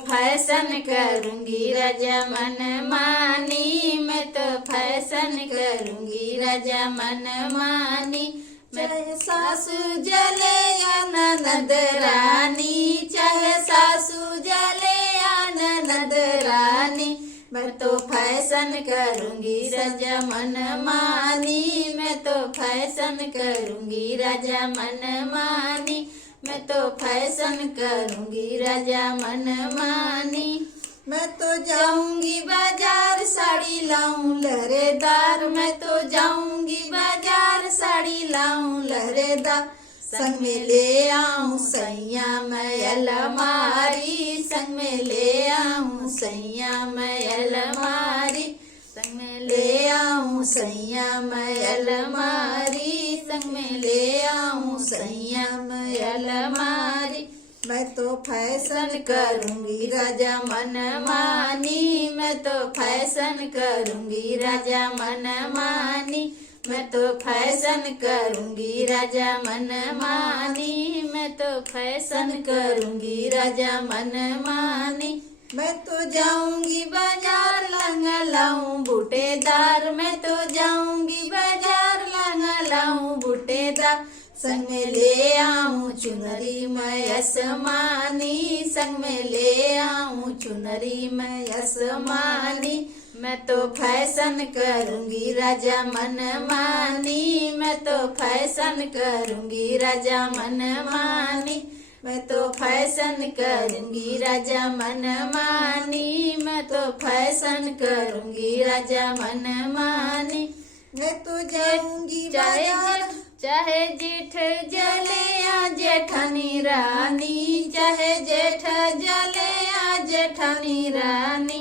Fashion करूंगी राजा मन मानी, मैं तो फैशन करूंगी राजा मन मानी। चाहे सासू जले या ननद रानी, चाहे सासू जले या ननद रानी, मैं तो फैशन करूंगी राजा मन मानी, मैं तो फैशन करूंगी राजा मन मानी, मैं तो फैशन करूंगी राजा मन मानी। मैं तो जाऊंगी बाजार साड़ी लाऊं लहरेदार, मैं तो जाऊंगी बाजार साड़ी लाऊं लहरेदार, संग में ले आऊं सैया मैं अलमारी, संग में ले आऊं सैया मैं अलमारी, संग में ले आऊं सैया मैं अलमारी, संग में ले आऊं सैया मैं अलमारी। मैं तो फैशन करूंगी राजा मन मानी, मैं तो फैशन करूंगी राजा मन मानी, मैं तो फैशन करूंगी राजा मन मानी, मैं तो फैशन करूंगी राजा मन मानी। मैं तो जाऊंगी बाजार लहंगा लाऊं बूटेदार, मैं तो जाऊंगी बाजार लहंगा लाऊं बूटेदार, संग में ले आऊं चुनरी मैं आसमानी, संग में ले आऊं चुनरी मैं आसमानी। मैं तो फैशन करूंगी राजा मन मानी, मैं तो फैशन करूंगी राजा मन मानी, मैं तो फैशन करूंगी राजा मन मानी, मैं तो फैशन करूंगी राजा मन मानी। मैं तो जाऊंगी बाजार चाहे जेठ जले या जेठानी रानी, चाहे जेठ जले या जेठानी रानी,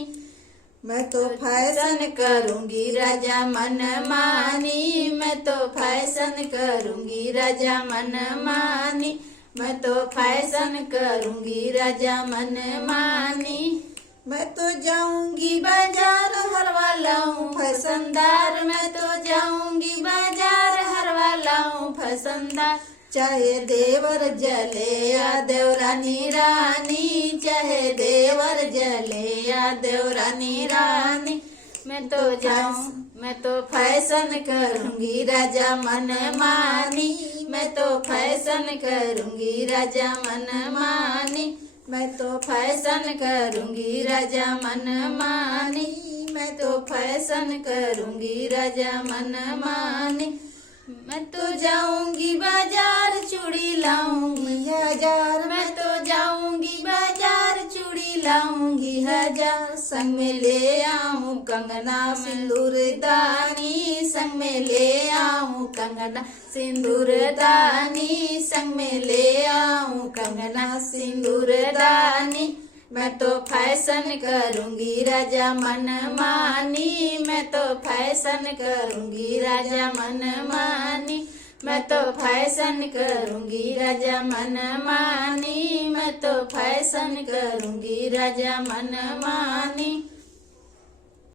मैं तो फैशन करूंगी राजा मन मानी, मैं तो फैशन करूंगी राजा मन मानी, मैं तो फैशन करूंगी राजा मन मानी। मैं तो जाऊंगी बाजार हरवा लाऊं फैशनदार, मैं तो जाऊंगी बाजार हरवा लाऊं फैशनदार, चाहे देवर जले या देवरानी रानी, चाहे देवर जले या देवरानी रानी, मैं तो फैशन करूंगी राजा मन मानी, मैं तो फैशन करूंगी राजा मन मानी, मैं तो फैशन करूंगी राजा मन मानी, मैं तो फैशन करूंगी राजा मन मानी। मैं तो जाऊंगी बाजार चूड़ी लाऊंगी हजार, मैं तो जाऊंगी बाजार चूड़ी लाऊंगी हजार, संग में ले आऊं कंगना सिंदूर दानी, संग में ले आऊं कंगना सिंदूर दानी, संग में ले आऊं कंगना सिंदूर दानी। मैं तो फैशन करूंगी राजा मन मानी, मैं तो फैशन करूंगी राजा मन मानी, मैं तो फैशन करूंगी राजा मन मानी, मैं तो फैशन करूंगी राजा मन मानी।